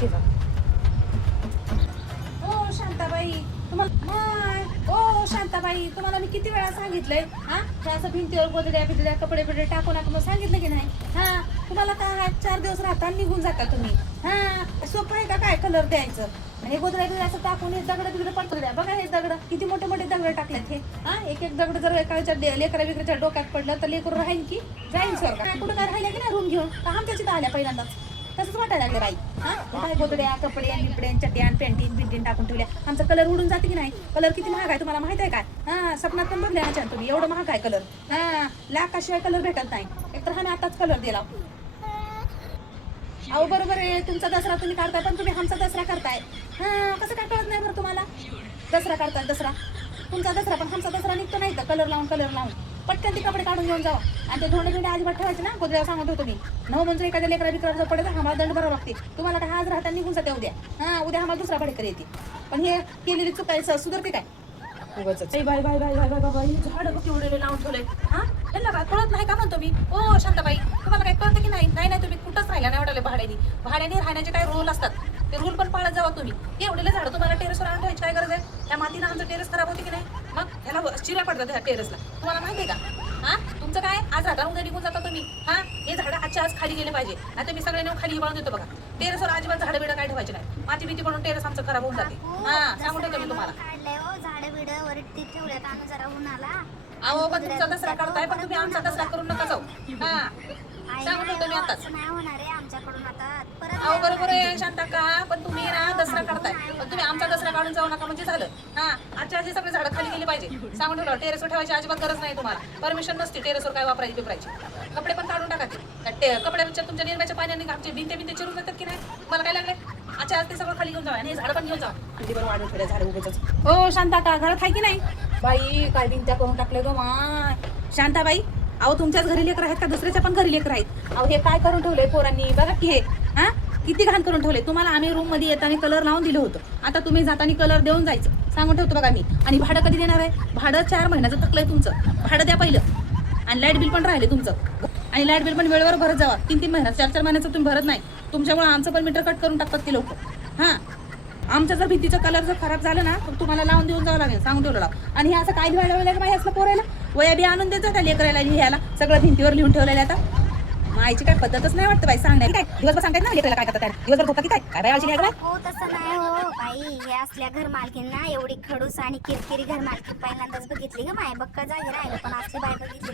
हे बघ. ओ शांताबाई तुम्हाला ओ शांताबाई तुम्हाला मी किती वेळा सांगितलंय हा? असं भिंतीवर गोदड्या बिदड्या कपडे बिडे टाकू नका मग सांगितलं की नाही? हा तुम्हाला काय आहे, चार दिवस राहता निघून जाता तुम्ही? हा सोपं आहे का काय कलर द्यायचं? आणि हे गोदड्या बिदड्या असं टाकून हे दगड तिकडे पडतो द्या. बघा हे दगड किती मोठे मोठे दगड टाकलेत हे. हा एक एक दगड जर एकाच्या लेकरा बिकराच्या डोक्यात पडलं तर लेकरू राहील की? जाईल सर कुठं काय राहिलं की नाही? रूम घेऊन. का आमच्या तिथं आल्या पहिल्यांदाच. तसंच वाटायला लागलं बाई. हा? काय गोदड्या कपडे बिपड्यान चट्ट्यान पेंटिंग बिंटीन टाकून ठेवल्या. आमचा कलर उडून जाते की नाही? कलर किती महाग आहे तुम्हाला माहीत आहे काय हा सपनात पण बघल्या ना तुम्ही. एवढं महाग आहे कलर. हा लाखाशिवाय कलर भेटत नाही. एकतर आम्ही आताच कलर दिला. अहो बरोबर आहे. तुमचा दसरा तुम्ही काढताय पण तुम्ही आमचा दसरा करताय. हा कसं काय कळत नाही बरं तुम्हाला? दसरा काढताय दसरा. तुमचा दसरा पण आमचा दसरा निघतो नाही का? कलर लावून कलर लावून. पटकन ते कपडे काढून घेऊन जावा. आणि ते धोंडे बिंडे अजिबात ठेवायचे ना? गोदऱ्या सांगत होतो मी. नऊ म्हणजे एखाद्या लेकरा बिकरा पडत आम्हाला दंड भरावा लागते. तुम्हाला काय आज राहता निघून जाते उद्या. हा उद्या आम्हाला दुसरा भाडेकर येते. पण हे केलेली चुकायचं सुधारते काय? उगाच bye bye bye bye bye बाबा हे झाड केवढे लावून ठेवलंय. हा? यांना काय कळत नाही का म्हणतो मी? ओ शांताबाई तुम्हाला काय कळतं की नाही? नाही नाही तुम्ही कुठंच राहिला नाही वाटले भाड्याने. भाड्याने राहण्याचे काय रूल असतात? ते रूल पण पाळत जावा तुम्ही. एवढेले झाड तुम्हाला टेरेसवर आणून ठेवायची काय गरज आहे? त्या मातीनं आमचं टेरेस खराब होती की नाही? मग? ह्याला चिऱ्या पडतात त्या टेरेसला तुम्हाला माहिती आहे का? हा? तुमचं काय? आज राहता उद्या निघून जाता तुम्ही. हा? हे झाडं आजच्या आज खाली गेले पाहिजे. आता मी सगळे नेऊन खाली वाळून देतो बघा. टेरेसवर अजिबात झाडं बिडं काय ठेवायचे नाही. माती बिती पडून टेरेस आमचं खराब होऊन जाते. हा सांगून ठेवतो मी तुम्हाला. हो? झाडं बिड वर ती ठेवल्यात आणून जरा उन्हाला. अहो पण तुमचा दसरा करताय पण तुम्ही आमचा दसरा करून नका जाऊ. हा. सांगून ठेवतो मी नाही, आताच. असं नाही होणार आहे आमच्याकडून आता. अहो बरोबर. आहे शांता का पण तुम्ही ना दसरा करताय पण तुम्ही आमचा दसरा काढून जाऊ नका म्हणजे झालं. हा आजच्या आज हे सगळे झाडं खाली गेली पाहिजे. सांगून ठेवलं टेरेसवर ठेवायची अजिबात गरज नाही तुम्हाला. परमिशन नसते टेरेसवर काय वापरायची बिपरायची. कपडे पण काढून टाका ते. कपड्याच्या तुमच्या निर्म्याच्या पाण्याने आमचे भिंते भिंते चिरून जातात की नाही? तुम्हाला काय लागले आजच्या आज ते सगळं खाली घेऊन जावा आणि हे झाडं पण घेऊन जा किती बरं वाढून ठेवल्या झाडं उगाच हो शांता का घरात आहे की नाही? बाई काय भिंत्या करून टाकले गो माय. शांताबाई अहो तुमच्याच घरी लेकर आहेत का? दुसऱ्याच्या पण घरी लेकर आहेत. अहो हे काय करून ठेवलंय पोरांनी? बघा की हा. किती घाण करून ठेवले? तुम्हाला आम्ही रूममध्ये येताना कलर लावून दिलं होतं. आता तुम्ही जाताना कलर देऊन जायचं. सांगून ठेवतो बघा मी. आणि भाडं कधी देणार आहे? भाडं चार महिन्याचं थकलंय तुमचं. भाडं द्या पहिलं. आणि लाइट बिल पण राहिले तुमचं. आणि लाइट बिल पण वेळेवर भरत जावा. तीन तीन महिन्यात चार चार महिन्याचं तुम्ही भरत नाही. तुमच्यामुळे आमचं पण मीटर कट करून टाकतात ते लोक. हां. आमचं जर भिंतीचं कलर जर खराब झालं ना तर तुम्हाला लावून देऊन जावं लागेल. सांगून ठेवलं आणि हे असं काय लिहायला लागेल माहिती असलं पोरायला वया बी आणून देतो त्या लेकरायला लिहायला सगळं भिंतीवर लिहून ठेवलेलं आहे आता मायची काय पद्धतच नाही वाटतं बाई सांगण्याची काय? दिवसभर सांगायचं ना लेकराला काय करतात दिवसभर होता की काय? काय बाई आळशी नाही हो तसं नाही हो बाई. हे असल्या घर मालकींना एवढी खडूस आणि किरकिरी घर मालकी पहिल्यांदाच बघितली ग माय. बक्का जागी राहिलं पण असली बाय बघितली